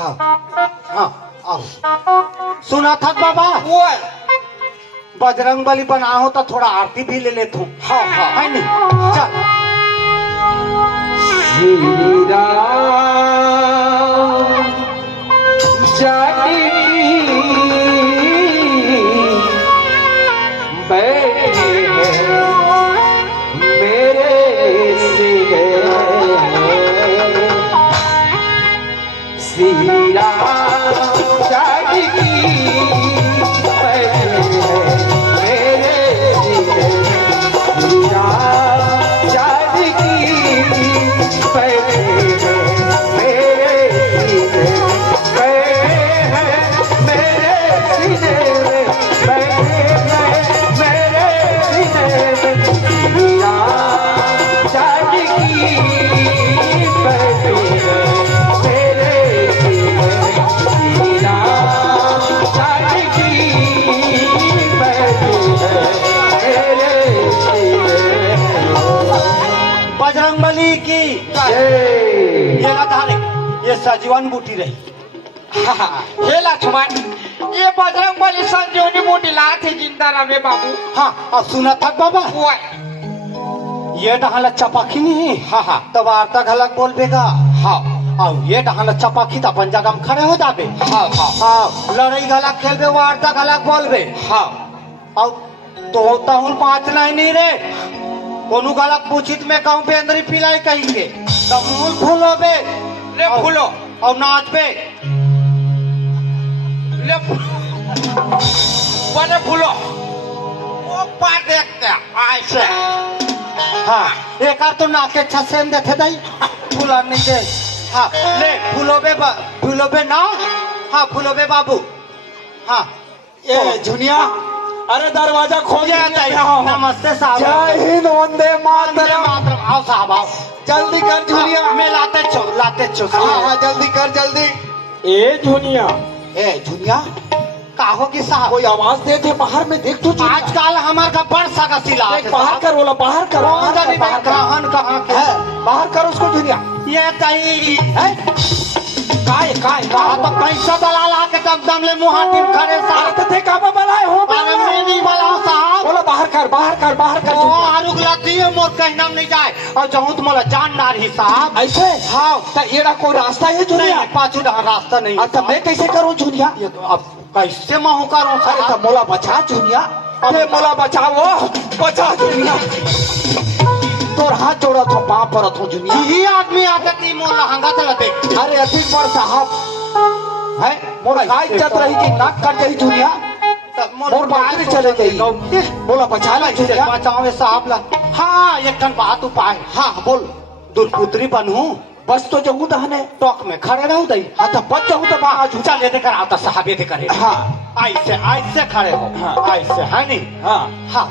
हाँ हाँ आओ। सुना था बाबा वो बजरंग बली बना हो तो थोड़ा आरती भी ले लेता हूँ। हाँ हाँ है नहीं चल। श्री राम जानकी बैठे हैं मेरे सिर। श्री राम जानकी बैठे हैं मेरे सिर। श्री राम जानकी बैठे हैं मेरे सिर। बजरंग बली की ये लतारे ये सजीवन बूटी रही। हे लक्ष्मण, ये बजरंग बली संजीवनी बूटी लाते जिंदा रहे बाबू। हाँ अब सुना था बाबा वो ये डहाला चपाखी नहीं। हाँ हाँ तो वार्ता घलक बोल बेगा। हाँ और ये डहाला चपाखी तो अपन जगह में खड़े हो जाबे। हाँ हाँ हाँ लड़ाई घलक खेलबे वार्ता घलक बोलबे। हाँ और तो तहुल पाँच नहीं रे कोनो गलत पूछित में कहूँ पे अंदरी पिलाई कहेंगे तब मूल फूलोबे ले फूलो और नाचबे ले बने फूलो वो पार देखते ऐसे। हाँ एक आर तो नाके अच्छा सेन देते दाई फूला नहीं दे। हाँ ले फूलोबे ना। हाँ फूलोबे बाबू। हाँ ये झुनिया अरे दरवाजा खोल नमस्ते साहब। जय हिंद वंदे मातरम। मातरम आओ साहब आओ जल्दी कर झुनिया। मैं लाते छो हाँ हाँ जल्दी कर जल्दी। ए झुनिया ए झुनिया काहो की साहब कोई आवाज दे थे बाहर में देख तो। आजकल हमार का बड़ सगा सिला बाहर कर बोला बाहर कर। ग्रहण कहाँ के है बाहर कर उसको झुनिया। ये कहीं है काय काय कहा तो पैसा दलाल आके तब दम ले मुहाटी में खड़े साहब। तो थे काबा बनाए हो अरे मैं नहीं बनाओ साहब। बोला बाहर कर बाहर कर बाहर कर। ओ आरुग लाती है मोर कहीं नाम नहीं जाए और जहूं तुम मोला जान ना रही साहब। ऐसे हाँ तो एड़ा कोई रास्ता है झुनिया। नहीं पाछू रास्ता नहीं। अच्छा मैं कैसे करूँ झुनिया। ये तो अब कैसे महू करूँ अरे तो साहब। मोला बचा झुनिया। अरे मोला बचाओ बचा झुनिया। तोर हाथ जोड़ा तो पाँव पर तो झुनिया। यही आदमी आके ती मोर लहंगा चला देख। अरे अधिक बार साहब है मोर गाय चत रही कि नाक कट गई झुनिया। मोर बाकरी चले गई बोला बचा ला झुनिया। बचाओ साहब ला। हाँ एक टन बात उपाय। हाँ बोल दुर्पुत्री बनूं बस तो जगू दहने टॉक में खड़े रहूं दई। हाँ तो बच जाऊँ तो बाहर चल ये देकर आता साहब ये देकर। हाँ ऐसे ऐसे खड़े हो। हाँ। ऐसे है नहीं। हाँ हाँ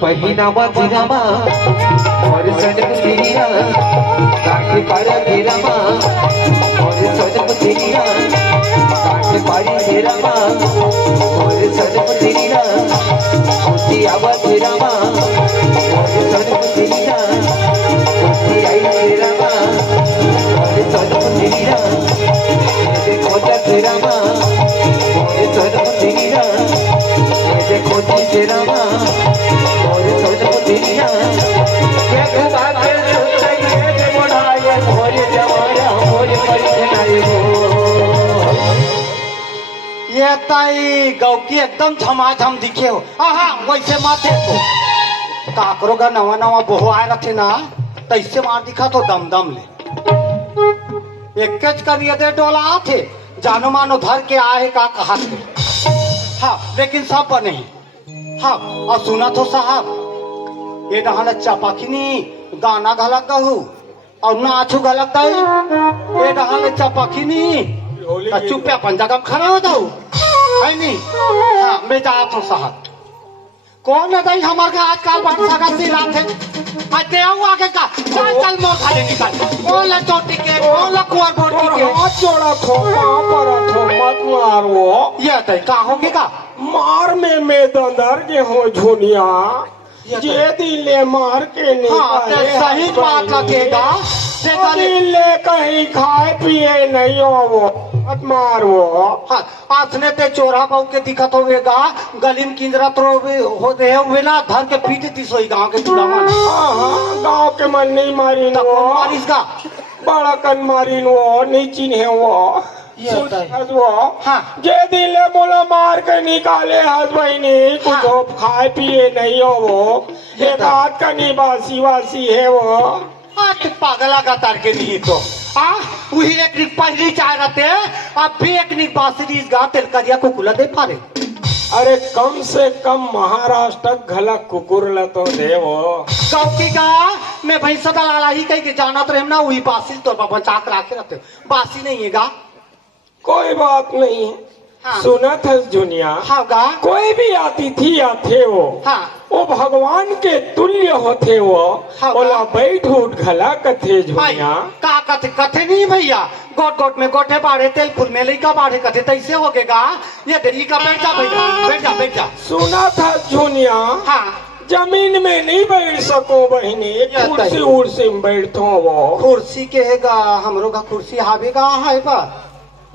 पहिनावा धीरामा और सजन तेरिया काटे पारा धीरामा और सजन तेरिया काटे पारी धीरामा और सजन तेरिया खुशी आवा धीरामा और सजन तेरिया खुशी आई धीरामा और सजन तेरिया देखो जा धीरामा और सजन तेरिया देखो जी धीरामा ये ताई गौ की एकदम झमाझम दिखे हो। हाँ वैसे माथे को काकरो का नवा नवा बहु आए रखे ना तैसे मार दिखा तो दम दम ले एक करिए दे डोला थे जानो मानो धर के आए का कहा थे। हाँ लेकिन सब पर नहीं। हाँ और सुना तो साहब ये नहाना चपाखिनी गाना घलक गहू और नाचू घलक गई। ये नहाना चपाखिनी चुप्पे अपन जगह खड़ा हो जाऊ है नहीं। हाँ मैं जाता हूँ साहब। कौन है दाई हमारे का आजकल बात सगा सिला थे आते आओ आगे का चल चल मोर खाली निकाल। कौन ला चोटी के कौन ला कुआर बोटी के हाथ जोड़ा थो पर थो मत मारो। ये दाई का होगे का मार में दंदर के हो झुनिया। ये तो- जे दिले मार के हाँ तो निकाले सही बात लगेगा से वो गली दिले कहीं खाए पिए नहीं हो वो मत मार वो। हाँ आसने ते चोरा पाऊ के दिखत होवेगा गली में किंजरा तो हो रहे हुए ना धर के पीट दी सोई गांव के चूड़ा मन हाँ गाँव के मन नहीं मारी तब वो मारिस का बड़ा कन मारी वो नहीं चिन्हे वो ये होता है। हस वो हाँ जे दिले बोला मार के निकाले हस बहनी कुछ हाँ। हो खाए पिए नहीं हो वो ये एक तो- आध का निवासी वासी है वो। तो पागला का तार के नहीं तो वही एक निक पहली चाह रहते अब भी एक निक बासरी गा तेल करिया को कुला दे पारे अरे कम से कम महाराष्ट्र घलक कुकुर तो दे वो। कौकी का मैं भाई सदा लाला ही कही के जाना तो हम ना वही बासी तो बचा के रखे रहते बासी नहीं है गा कोई बात नहीं है हाँ। सुनत है दुनिया हाँ गा कोई भी अतिथि आते हो हाँ वो भगवान के तुल्य होते वो हाँ। बोला बैठ उठ घला कथे भाई दुनिया। का कथे कथे नहीं भैया गोट गोट में गोटे बाढ़े तेल फुल में लई का बाढ़े कथे तैसे हो गएगा ये देरी का बैठ जा भैया बैठ जा बैठ जा सुना था दुनिया हाँ जमीन में नहीं बैठ सको बहनी ये कुर्सी तय। उर्सी में बैठो वो। कुर्सी के हैगा हमरो का कुर्सी हावेगा है बा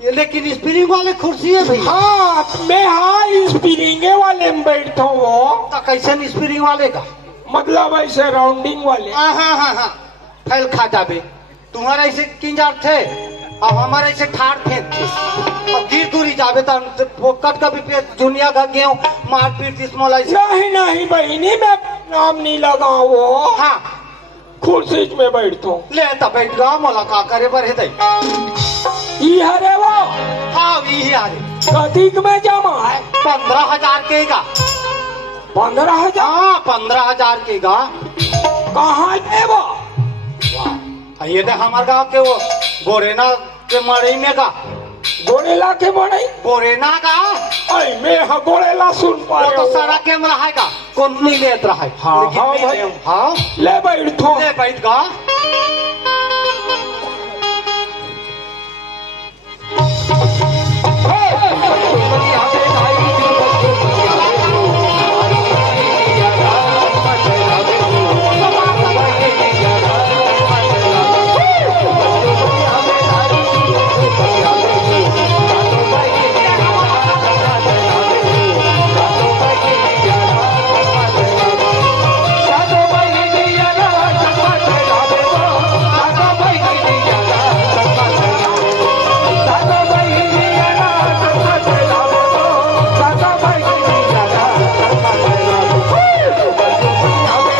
ये लेकिन स्प्रिंग वाले कुर्सी है भैया हाँ मैं हाँ स्प्रिंगे वाले में बैठो वो तो कैसे स्प्रिंग वाले का मतलब ऐसे राउंडिंग वाले। हाँ हाँ हाँ हाँ फैल खा जाबे तुम्हारा ऐसे किंजार थे अब हमारे ऐसे ठाड़ फेंक थे अब गिर दूरी जाबे तो कट का भी पेट दुनिया का गेहूं मार पीट जिस मोला ऐसे नहीं नहीं बहनी मैं नाम नहीं लगाऊ वो हाँ कुर्सी में बैठो। ले तो बैठ गा मोला का करे बर है ई हरे वो हाँ यही आ रही कथिक में जमा है 15,000 के का 15,000 हाँ 15,000 के गा कहाँ है वो। वाह ये तो हमारे गाँव के वो बोरेना के मड़ई में का गोरेला के बड़े बोरेना का ऐ मैं हाँ गोरेला सुन वो पाए तो सड़क के में रहेगा कौन नहीं लेत रहा है हाँ, लेकिन हाँ, मैं भाई। ले- हाँ ले बैठो। ले बैठ गा